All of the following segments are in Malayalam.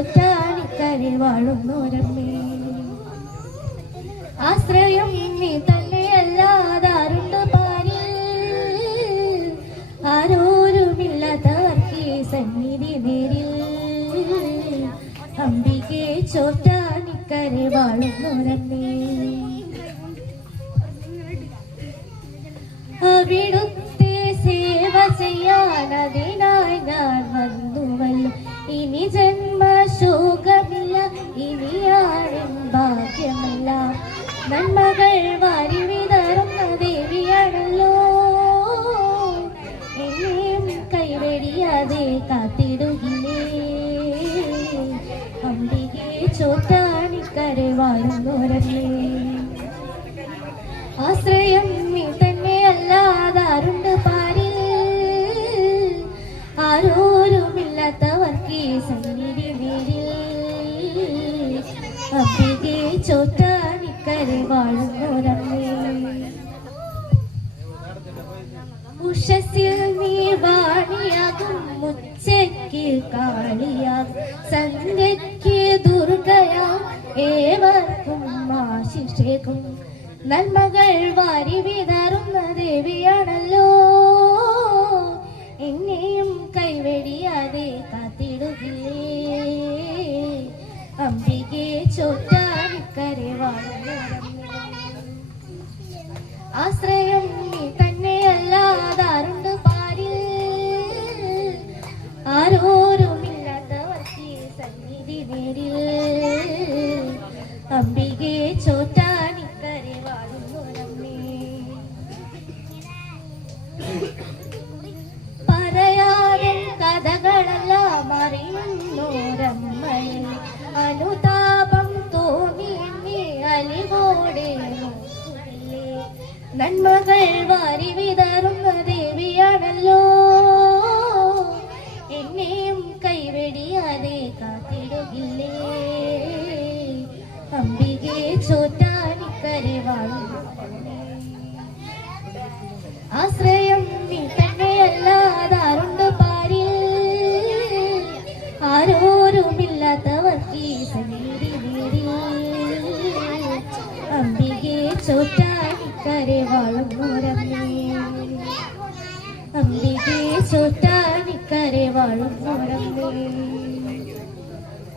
ചോറ്റാനിക്കരയിൽ വാഴുന്നോരമ്മേ. ആശ്രയം നീ തന്നെയല്ലാതാരുണ്ട് പാരിൽ, ആരോരുമില്ലാത്തവർക്ക് സന്നിധി നേരിൽ. അംബികെ ചോറ്റാനിക്കരയിൽ വാഴുന്നോരമ്മേ. അവിടുത്തെ സേവ ചെയ്യാനതിനായി ഞാൻ വന്നുവല്ലോ. ഇനി ജന്മശോകമില്ല, ഇനിയാരും ഭാഗ്യമല്ല. നന്മകൾ വാരി വിതറുന്ന ദേവിയാണല്ലോ. എന്നെയും കൈവെടിയാതെ കാത്തിടുകില്ലേ. അംബികെ ചോറ്റാനിക്കരയിൽ വാഴുന്നോരമ്മേ. ആശ്രയം നീ തന്നെയല്ലാതാരുണ്ട് പാരിൽ, ആരോരുമില്ലാത്തവർക്ക് സന്നിധി നേരിൽ. അംബികെ ചോറ്റാനിക്കരയിൽ വാഴുന്നോരമ്മേ. ഉഷസ്സിൽ നീ വാണിയാകും, ഉച്ചയ്ക്ക് കാളിയാകും, സന്ധ്യയ്ക്ക് ദുർഗയാം, ഏവർക്കും ആശിഷേകും. നന്മകൾ വാരി വിതറുന്ന ദേവിയാണല്ലോ. എന്നെയും കൈവെടിയാതെ കാത്തിടുകില്ലേ. അംബികെ ചോറ്റാനിക്കരയിൽ വാഴുന്നോരമ്മേ. ആശ്രയം നീ തന്നെയല്ലാതാരുണ്ട് പാരിൽ, ആരോരുമില്ലാത്തവർക്ക് സന്നിധി നേരിൽ. അംബികെ ചോറ്റാനിക്കരയിൽ വാഴുന്നോരമ്മേ. പറയാതെ കഥകളെല്ലാം അറിയുന്നോരമ്മയെ, അനുതാപം തോന്നി നീ അലിവോടെ നോക്കില്ലേ. നന്മകൾ വാരി വിതറുന്ന ദേവിയാണല്ലോ. എന്നെയും കൈവെടിയാതെ കാത്തിടുകില്ലേ. അംബികെ ചോറ്റാനിക്കരയിൽ വാഴുന്നോരമ്മേ. ആശ്രയം നീ തന്നെയല്ലാതാരുണ്ട് പാരിൽ, ആരോരുമില്ലാത്തവർക്ക് സന്നിധി നേരിൽ. അംബികെ ചോറ്റാനിക്കരയിൽ വാഴുന്നോരമ്മേ. അംബികെ ചോറ്റാനിക്കരയിൽ വാഴുന്നോരമ്മേ.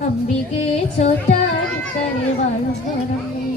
അംബികെ ചോറ്റാനിക്കരയിൽ വാഴുന്നോരമ്മേ.